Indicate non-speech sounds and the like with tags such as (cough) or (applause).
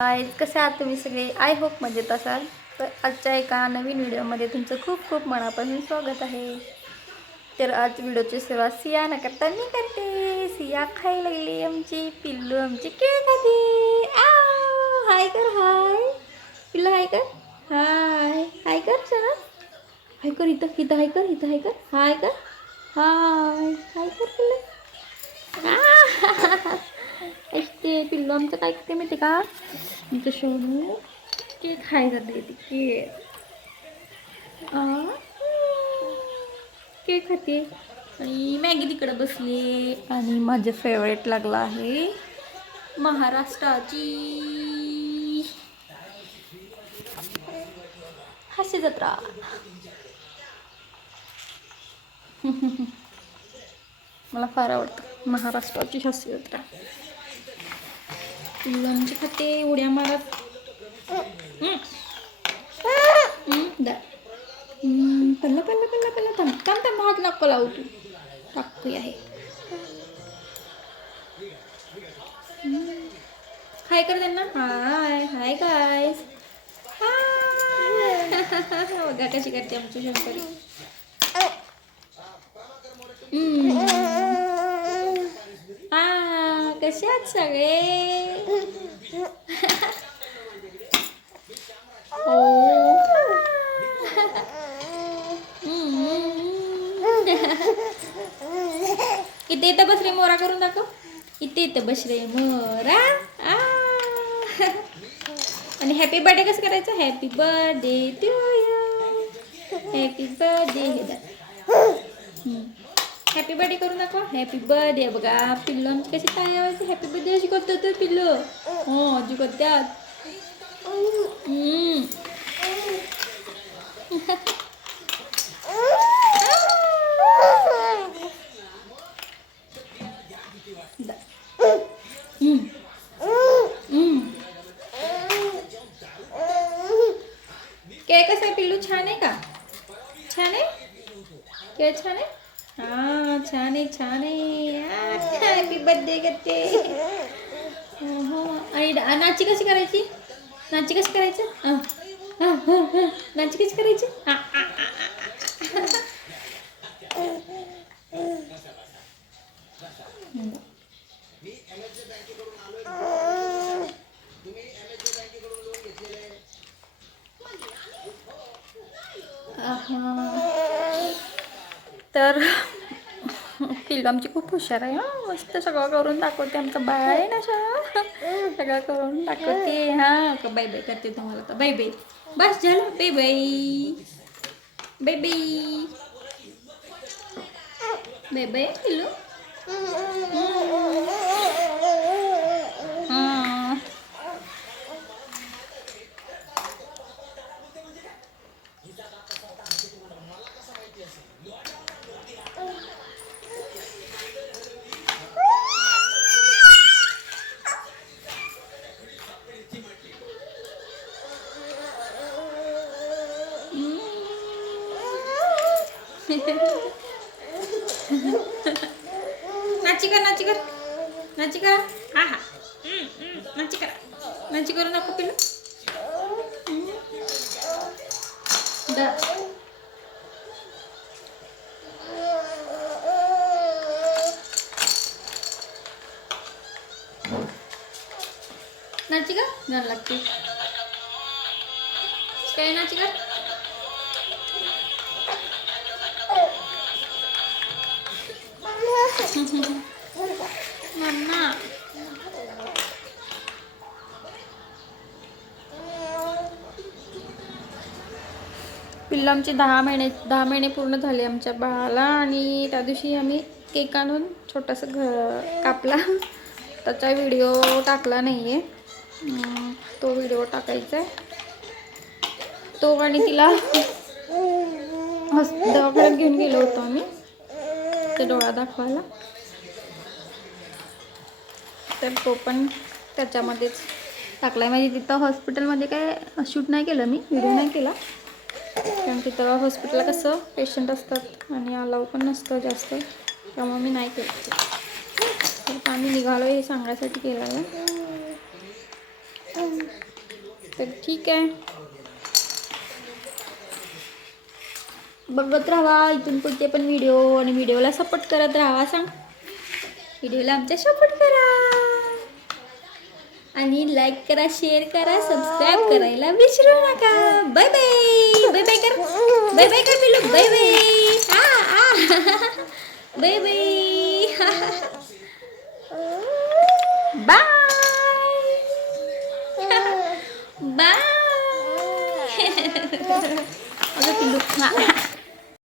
हाय कसे आहात तुम्ही सगळे? आय होप मजेत असाल. तर आजच्या एका नवीन व्हिडिओमध्ये तुमचं खूप खूप मनापासून स्वागत आहे. तर आज व्हिडिओची सुरुवात सिया न करता मी करते. सिया खायला लागली आमची पिल्लू आमची केळ खाते हाय कर हाय. पिल्लू हाय कर. हाय हाय कर सना हाय कर इथं इथं हाय कर इथं हाय कर. हाय कर. हाय हाय कर पिल्लू. (laughs) असते पिल्लू आमचं काय करते माहिती का इथं शोनू केक खायला देते केक केक खाते आणि मॅगी तिकडं बसली आणि माझं फेवरेट लागला आहे महाराष्ट्राची हास्य जत्रा मला फार आवडतं महाराष्ट्राची हास्य जत्रा पिल्लांची खाते म्हणजे उड्या मारत हम्म. हम्म, दा. हम्म, पल्ला पल्ला पल्ला पल्ला. थांब थांब थांब हात नको लावू तू. टाकतोय आहे हाय कर त्यांना. हाय हाय काय (laughs) बघा कशी करते आमची शंकरी. कसे आहात सगळे ओ. इथे इथं बस रे मोरा करून दाखव इथे इथं बस रे मोरा आ. आणि हॅपी बर्थडे कसं करायचं happy birthday to you happy birthday हे हॅपी बर्थडे करू नको हॅपी बर्थडे बघा पिल्लू आमची कशी काय यावायची हॅपी बर्थडे अशी करतात तर पिल्लू. हो अजी करतात केक कसं आहे पिल्लू? छान आहे का? छान आहे? केक छान आहे? हा छान आहे छान. आहे हॅपी बर्थडे करते हो. आणि नाची कशी करायची? नाची कशी करायचं? नाची कशी करायची? हा, तर पिल्लू आमची खूप हुशार आहे हा मस्त सगळं करून दाखवते आमचं बाळ आहे ना शा सगळं करून दाखवते हा का बाय बाय करते तुम्हाला तर बाय बाय बस झालं bye bye bye bye bye bye पिल्लू नाची कर नाची कर नाची करा हा हा हम्म, हम्म, नाची करा नाची करू नको पिल्लू हम्म. दा. नाची का जाण लागते काय नाची आमचे दहा महिने दहा महिने पूर्ण झाले आमच्या बाळाला आणि त्या दिवशी आम्ही केक आणून छोटासा घ कापला. त्याचा व्हिडिओ टाकला नाही आहे तो व्हिडिओ टाकायचा आहे तो आणि तिला हॉस दवाखान्यात घेऊन गेलो होतो आम्ही. ते डोळा दाखवायला. तर तो पण त्याच्यामध्येच टाकला आहे म्हणजे तिथं हॉस्पिटलमध्ये काय शूट नाही केलं मी व्हिडिओ नाही केला. कारण तिथं हॉस्पिटलला कसं पेशंट असतात आणि अलाव पण नसतं जास्त त्यामुळे मी नाही केलं. तर आम्ही निघालो हे सांगण्यासाठी केलं आहे तर ठीक आहे. बघत राहा इथून पुढचे पण व्हिडिओ आणि व्हिडिओला सपोर्ट करत राहा सांग. व्हिडिओला आमच्या सपोर्ट करा. आणि लाईक करा शेअर करा सबस्क्राईब करायला विसरू नका. बाय बाय बाय बाय कर. बाय बाय कर पिलू bye bye bye bye bye bye पिल्लू हा